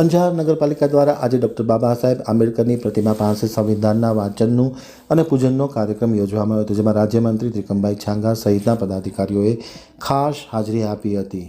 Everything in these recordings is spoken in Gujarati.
અંજાર નગરપાલિકા દ્વારા આજે ડૉક્ટર બાબા સાહેબ આંબેડકરની પ્રતિમા પાસે સંવિધાનના વાંચનનું અને પૂજનનો કાર્યક્રમ યોજવામાં આવ્યો હતો, જેમાં રાજ્યમંત્રી ત્રિકમભાઈ છાંગા સહિતના પદાધિકારીઓએ ખાસ હાજરી આપી હતી.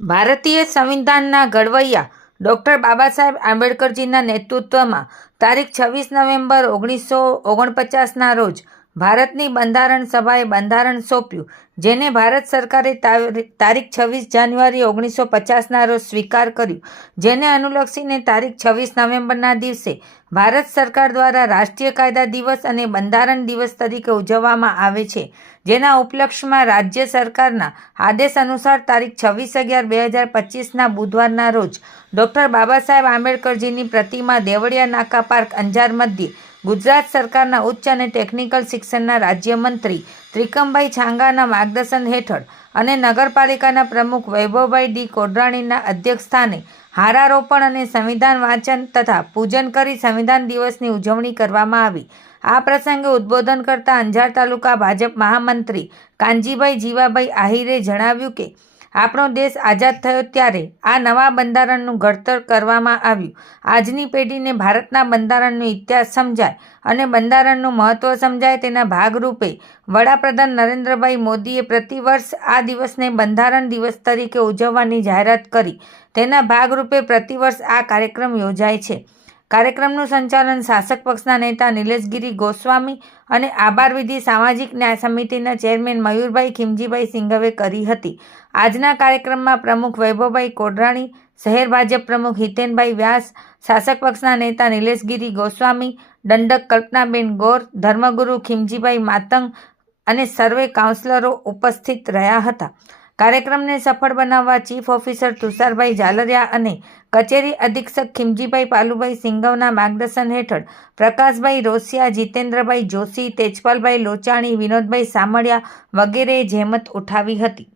ભારતીય સંવિધાનના ઘડવૈયા ડૉક્ટર બાબા સાહેબ આંબેડકરજીના નેતૃત્વમાં તારીખ છવ્વીસ નવેમ્બર ઓગણીસો ઓગણપચાસના રોજ ભારતની બંધારણ સભાએ બંધારણ સોંપ્યું, જેને ભારત સરકારે તારી- તારીખ છવ્વીસ જાન્યુઆરી ઓગણીસો પચાસના રોજ સ્વીકાર કર્યું, જેને અનુલક્ષીને તારીખ છવ્વીસ નવેમ્બરના દિવસે ભારત સરકાર દ્વારા રાષ્ટ્રીય કાયદા દિવસ અને બંધારણ દિવસ તરીકે ઉજવવામાં આવે છે, જેના ઉપલક્ષમાં રાજ્ય સરકારના આદેશ અનુસાર તારીખ છવ્વીસ અગિયાર બે હજાર પચીસના બુધવારના રોજ ડૉક્ટર બાબા સાહેબ આંબેડકરજીની પ્રતિમા દેવળિયા નાકા પાર્ક અંજાર મધ્યે ગુજરાત સરકારના ઉચ્ચ અને ટેકનિકલ શિક્ષણના રાજ્યમંત્રી ત્રિકમભાઈ છાંગાના માર્ગદર્શન હેઠળ અને નગરપાલિકાના પ્રમુખ વૈભવભાઈ ડી કોડરાણીના અધ્યક્ષસ્થાને હારારોપણ અને સંવિધાન વાંચન તથા પૂજન કરી સંવિધાન દિવસની ઉજવણી કરવામાં આવી. આ પ્રસંગે ઉદ્બોધન કરતા અંજાર તાલુકા ભાજપ મહામંત્રી કાનજીભાઈ જીવાભાઈ આહિરે જણાવ્યું કે આપણો દેશ આઝાદ થયો ત્યારે આ નવા બંધારણનું ઘડતર કરવામાં આવ્યું. આજની પેઢીને ભારતના બંધારણનો ઇતિહાસ સમજાય અને બંધારણનું મહત્ત્વ સમજાય તેના ભાગરૂપે વડાપ્રધાન નરેન્દ્રભાઈ મોદીએ પ્રતિવર્ષ આ દિવસને બંધારણ દિવસ તરીકે ઉજવવાની જાહેરાત કરી. તેના ભાગરૂપે પ્રતિવર્ષ આ કાર્યક્રમ યોજાય છે. કાર્યક્રમનું સંચાલન શાસક પક્ષના નેતા નિલેશગીરી ગોસ્વામી અને આભાર વિધિ સામાજિક ન્યાય સમિતિના ચેરમેન મયુરભાઈ ખીમજીભાઈ સિંઘવે કરી હતી. આજના કાર્યક્રમમાં પ્રમુખ વૈભવભાઈ કોડરાણી, શહેર ભાજપ પ્રમુખ હિતેનભાઈ વ્યાસ, શાસક પક્ષના નેતા નિલેશગીરી ગોસ્વામી, દંડક કલ્પનાબેન ગોર, ધર્મગુરુ ખીમજીભાઈ માતંગ અને સર્વે કાઉન્સિલરો ઉપસ્થિત રહ્યા હતા. કાર્યક્રમને સફળ બનાવવા ચીફ ઓફિસર તુષારભાઈ ઝાલરિયા અને કચેરી અધિક્ષક ખીમજીભાઈ પાલુભાઈ સિંઘવના માર્ગદર્શન હેઠળ પ્રકાશભાઈ રોસિયા, જીતેન્દ્રભાઈ જોશી, તેજપાલભાઈ લોચાણી, વિનોદભાઈ સામળિયા વગેરેએ જહેમત ઉઠાવી હતી.